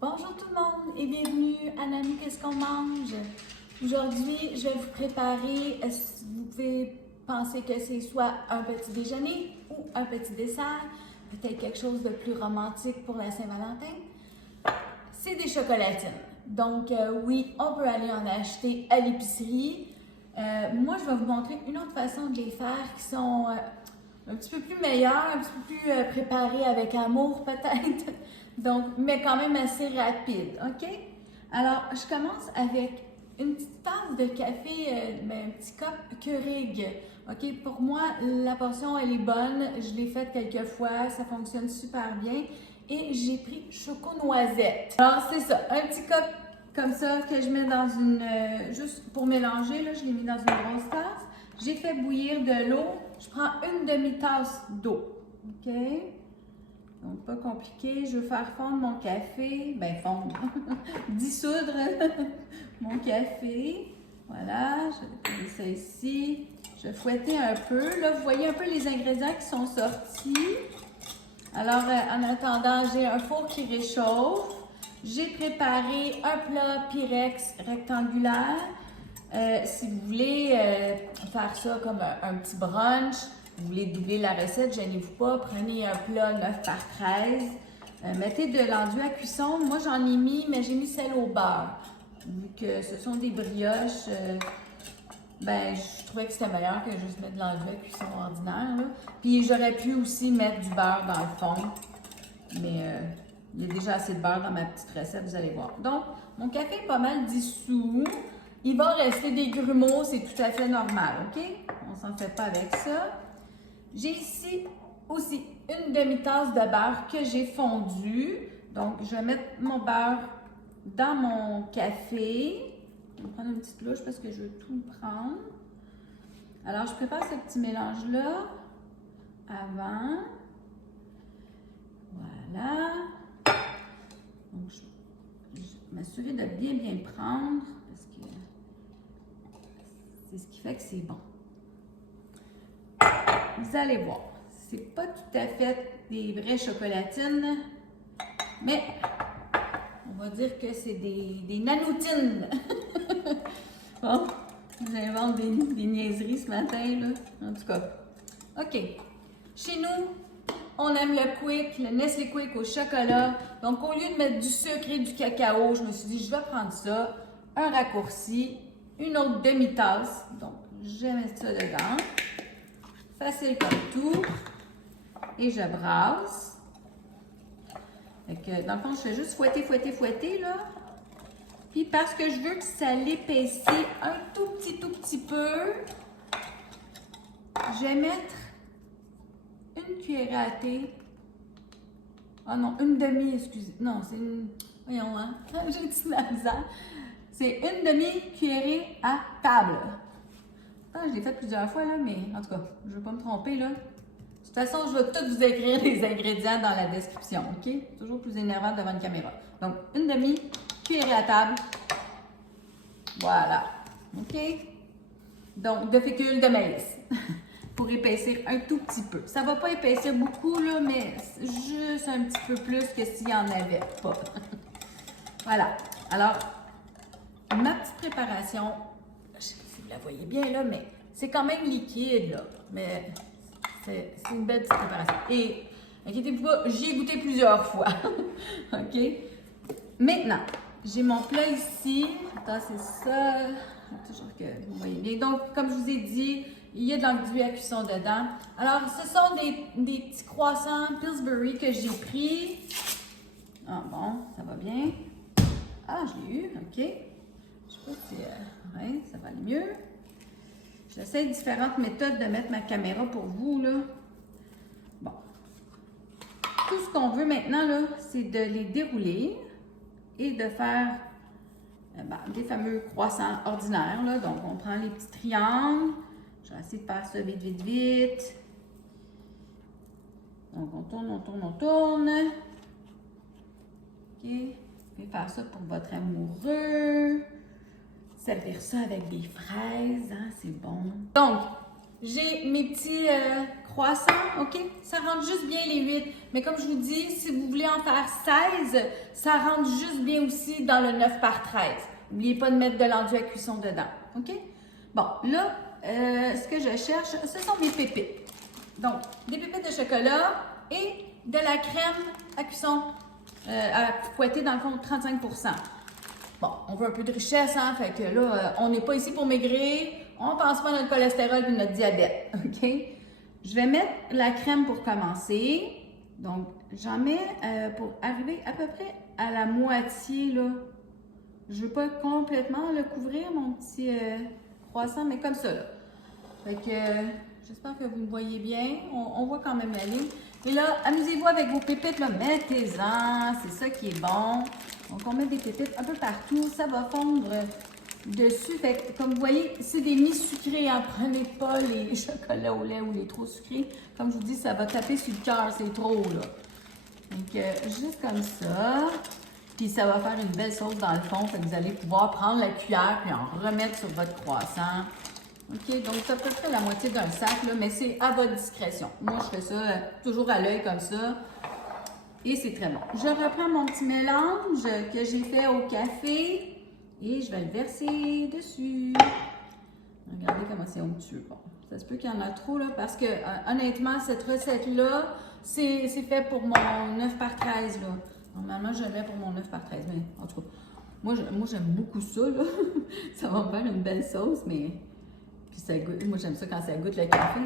Bonjour tout le monde et bienvenue à Nani Qu'est-ce qu'on mange? Aujourd'hui, je vais vous préparer, vous pouvez penser que c'est soit un petit déjeuner ou un petit dessert, peut-être quelque chose de plus romantique pour la Saint-Valentin. C'est des chocolatines. Donc oui, on peut aller en acheter à l'épicerie. Moi, je vais vous montrer une autre façon de les faire qui sont un petit peu plus meilleures, un petit peu plus préparées avec amour peut-être. Donc, mais quand même assez rapide, OK? Alors, je commence avec une petite tasse de café, un petit cup Keurig. OK? Pour moi, la portion, elle est bonne. Je l'ai faite quelques fois. Ça fonctionne super bien. Et j'ai pris choco-noisette. Alors, c'est ça. Un petit cup comme ça que je mets dans une... juste pour mélanger, là, je l'ai mis dans une grosse tasse. J'ai fait bouillir de l'eau. Je prends une demi-tasse d'eau. OK? Donc, pas compliqué. Je veux faire fondre mon café. Ben, fondre. Dissoudre mon café. Voilà. Je vais mettre ça ici. Je vais fouetter un peu. Là, vous voyez un peu les ingrédients qui sont sortis. Alors, en attendant, j'ai un four qui réchauffe. J'ai préparé un plat Pyrex rectangulaire. Si vous voulez faire ça comme un petit brunch, vous voulez doubler la recette, gênez-vous pas, prenez un plat 9 par 13. Mettez de l'enduit à cuisson. Moi, j'en ai mis, mais j'ai mis celle au beurre. Vu que ce sont des brioches, ben, je trouvais que c'était meilleur que juste mettre de l'enduit à cuisson ordinaire, là. Puis, j'aurais pu aussi mettre du beurre dans le fond. Mais il y a déjà assez de beurre dans ma petite recette, vous allez voir. Donc, mon café est pas mal dissous. Il va rester des grumeaux, c'est tout à fait normal, OK? On s'en fait pas avec ça. J'ai ici aussi une demi-tasse de beurre que j'ai fondu. Donc, je vais mettre mon beurre dans mon café. Je vais prendre une petite louche parce que je veux tout prendre. Alors, je prépare ce petit mélange-là avant. Voilà. Donc, je vais m'assurer de bien prendre parce que c'est ce qui fait que c'est bon. Vous allez voir, c'est pas tout à fait des vraies chocolatines, mais on va dire que c'est des nanotines. Bon, j'invente des niaiseries ce matin, là. En tout cas, OK. Chez nous, on aime le Quick, le Nestlé Quick au chocolat. Donc, au lieu de mettre du sucre et du cacao, je me suis dit, je vais prendre ça, un raccourci, une autre demi-tasse. Donc, je vais mettre ça dedans. Facile comme tout. Et je brasse. Fait que, dans le fond, je fais juste fouetter, là. Puis, parce que je veux que ça l'épaississe un tout petit peu, je vais mettre une cuillère à thé. Ah non, une demi, excusez. Non, c'est une... Voyons, hein. J'ai dit la misère. C'est une demi-cuillerée à table. Ah, je l'ai fait plusieurs fois, là, mais en tout cas, je ne veux pas me tromper, là. De toute façon, je vais tout vous écrire les ingrédients dans la description, OK? Toujours plus énervant devant une caméra. Donc, une demi-cuillerée à table. Voilà. OK? Donc, de fécule de maïs. Pour épaissir un tout petit peu. Ça ne va pas épaissir beaucoup, là, mais juste un petit peu plus que s'il n'y en avait pas. Voilà. Alors, ma petite préparation, je sais pas si vous la voyez bien, là, mais c'est quand même liquide, là. Mais c'est une belle petite préparation. Et, inquiétez-vous pas, j'y ai goûté plusieurs fois. OK? Maintenant, j'ai mon plat ici. Attends, c'est ça. Toujours que vous voyez bien. Donc, comme je vous ai dit, il y a de l'enduit à cuisson dedans. Alors, ce sont des petits croissants Pillsbury que j'ai pris. Ah bon, ça va bien. Ah, je l'ai eu, OK. Je sais pas si... ouais, ça va aller mieux. J'essaie différentes méthodes de mettre ma caméra pour vous, là. Bon. Tout ce qu'on veut maintenant, là, c'est de les dérouler et de faire des fameux croissants ordinaires, là. Donc, on prend les petits triangles. Je vais essayer de faire ça vite. Donc, on tourne. OK. Vous pouvez faire ça pour votre amoureux. Servir ça avec des fraises, hein, c'est bon. Donc, j'ai mes petits croissants, OK? Ça rentre juste bien les 8. Mais comme je vous dis, si vous voulez en faire 16, ça rentre juste bien aussi dans le 9 par 13. N'oubliez pas de mettre de l'enduit à cuisson dedans, OK? Bon, là, ce que je cherche, ce sont mes pépites. Donc, des pépites de chocolat et de la crème à cuisson à fouetter dans le fond 35%. Bon, on veut un peu de richesse, hein? Fait que là, on n'est pas ici pour maigrir. On ne pense pas à notre cholestérol et notre diabète, OK? Je vais mettre la crème pour commencer. Donc, j'en mets pour arriver à peu près à la moitié, là. Je ne veux pas complètement le couvrir, mon petit croissant, mais comme ça, là. Fait que j'espère que vous me voyez bien. On voit quand même la ligne. Et là, amusez-vous avec vos pépites, là. Mettez-en, c'est ça qui est bon. Donc, on met des pépites un peu partout. Ça va fondre dessus. Fait que, comme vous voyez, c'est des mi-sucrés. Hein. Prenez pas les chocolats au lait ou les trop sucrés. Comme je vous dis, ça va taper sur le cœur. C'est trop, là. Donc, juste comme ça. Puis, ça va faire une belle sauce dans le fond. Fait que vous allez pouvoir prendre la cuillère puis en remettre sur votre croissant. OK, donc c'est à peu près la moitié d'un sac, là, mais c'est à votre discrétion. Moi, je fais ça toujours à l'œil comme ça. Et c'est très bon. Je reprends mon petit mélange que j'ai fait au café et je vais le verser dessus. Regardez comment c'est onctueux. Bon, ça se peut qu'il y en a trop, là, parce que honnêtement, cette recette-là, c'est fait pour mon 9 par 13, là. Normalement, je l'ai pour mon 9 par 13, mais en tout cas, moi j'aime beaucoup ça, là. Ça va me faire une belle sauce, mais... Puis ça goûte, moi j'aime ça quand ça goûte le café.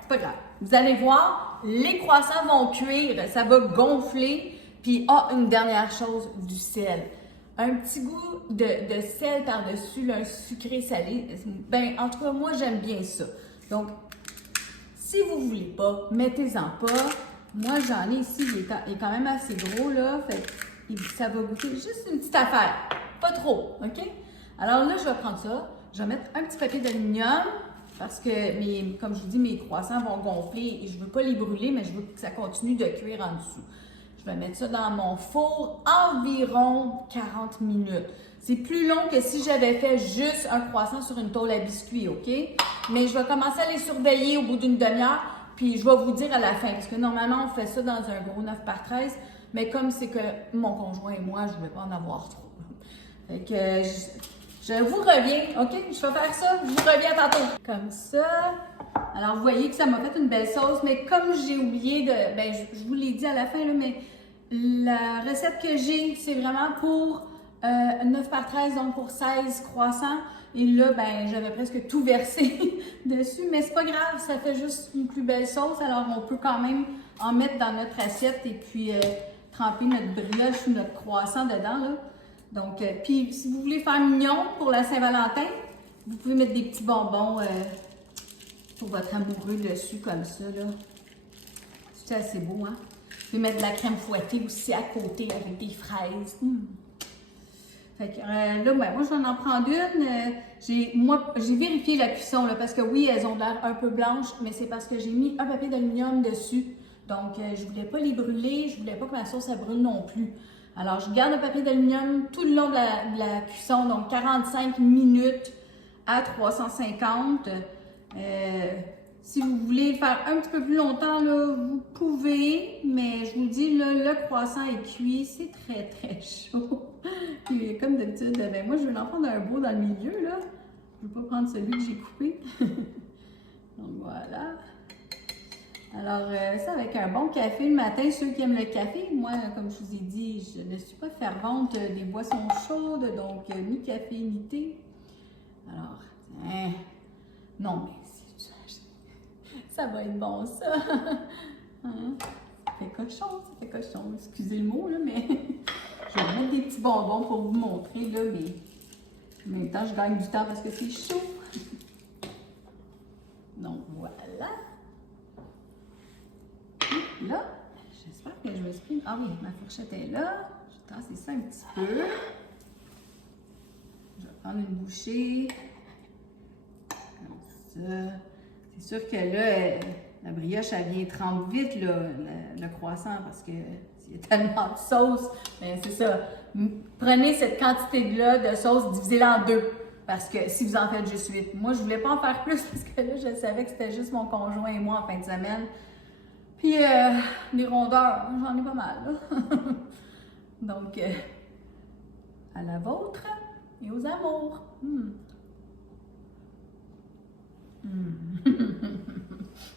C'est pas grave. Vous allez voir, les croissants vont cuire, ça va gonfler. Puis, une dernière chose, du sel. Un petit goût de sel par-dessus, un sucré salé. Ben, en tout cas, moi j'aime bien ça. Donc, si vous voulez pas, mettez-en pas. Moi j'en ai ici, il est quand même assez gros là. Fait que ça va goûter juste une petite affaire. Pas trop, OK? Alors là, je vais prendre ça. Je vais mettre un petit papier d'aluminium parce que, comme je vous dis, mes croissants vont gonfler et je ne veux pas les brûler, mais je veux que ça continue de cuire en dessous. Je vais mettre ça dans mon four environ 40 minutes. C'est plus long que si j'avais fait juste un croissant sur une tôle à biscuits, OK? Mais je vais commencer à les surveiller au bout d'une demi-heure, puis je vais vous dire à la fin, parce que normalement, on fait ça dans un gros 9 par 13, mais comme c'est que mon conjoint et moi, je ne vais pas en avoir trop. Fait que... Je vous reviens, OK? Je vais faire ça, je vous reviens tantôt. Comme ça. Alors, vous voyez que ça m'a fait une belle sauce, mais comme j'ai oublié de... Ben, je vous l'ai dit à la fin, là, mais la recette que j'ai, c'est vraiment pour 9 par 13, donc pour 16 croissants. Et là, ben, j'avais presque tout versé dessus, mais c'est pas grave, ça fait juste une plus belle sauce. Alors, on peut quand même en mettre dans notre assiette et puis tremper notre brioche ou notre croissant dedans, là. Donc, puis si vous voulez faire mignon pour la Saint-Valentin, vous pouvez mettre des petits bonbons pour votre amoureux dessus, comme ça, là. C'est assez beau, hein? Vous pouvez mettre de la crème fouettée aussi à côté avec des fraises. Fait que là, ben, moi, je vais en prendre une. J'ai vérifié la cuisson, là, parce que oui, elles ont l'air un peu blanches, mais c'est parce que j'ai mis un papier d'aluminium dessus. Donc, je ne voulais pas les brûler, je ne voulais pas que ma sauce, elle brûle non plus. Alors, je garde le papier d'aluminium tout le long de la cuisson, donc 45 minutes à 350. Si vous voulez le faire un petit peu plus longtemps, là, vous pouvez, mais je vous dis, là, le croissant est cuit, c'est très, très chaud. Puis, comme d'habitude, ben, moi, je vais en prendre un beau dans le milieu, là. Je ne vais pas prendre celui que j'ai coupé. Donc, voilà. Alors, ça avec un bon café le matin, ceux qui aiment le café, moi, comme je vous ai dit, je ne suis pas fervente des boissons chaudes, donc ni café ni thé. Alors, non, mais ça va être bon, ça. Hein? Ça fait cochon, ça fait cochon. Excusez le mot, là, mais je vais mettre des petits bonbons pour vous montrer, là, mais en même temps, je gagne du temps parce que c'est chaud. Donc, voilà. Là, j'espère que je vais exprimer. Ah oui, ma fourchette est là. Je vais tasser ça un petit peu. Je vais prendre une bouchée. Comme ça. C'est sûr que là, la brioche, elle vient trempe vite, là, le croissant, parce que s'il y a tellement de sauce, bien c'est ça. Prenez cette quantité-là de sauce, divisez-la en deux. Parce que si vous en faites juste 8, moi je voulais pas en faire plus parce que là je savais que c'était juste mon conjoint et moi en fin de semaine. Puis les rondeurs, j'en ai pas mal là. Donc, à la vôtre et aux amours.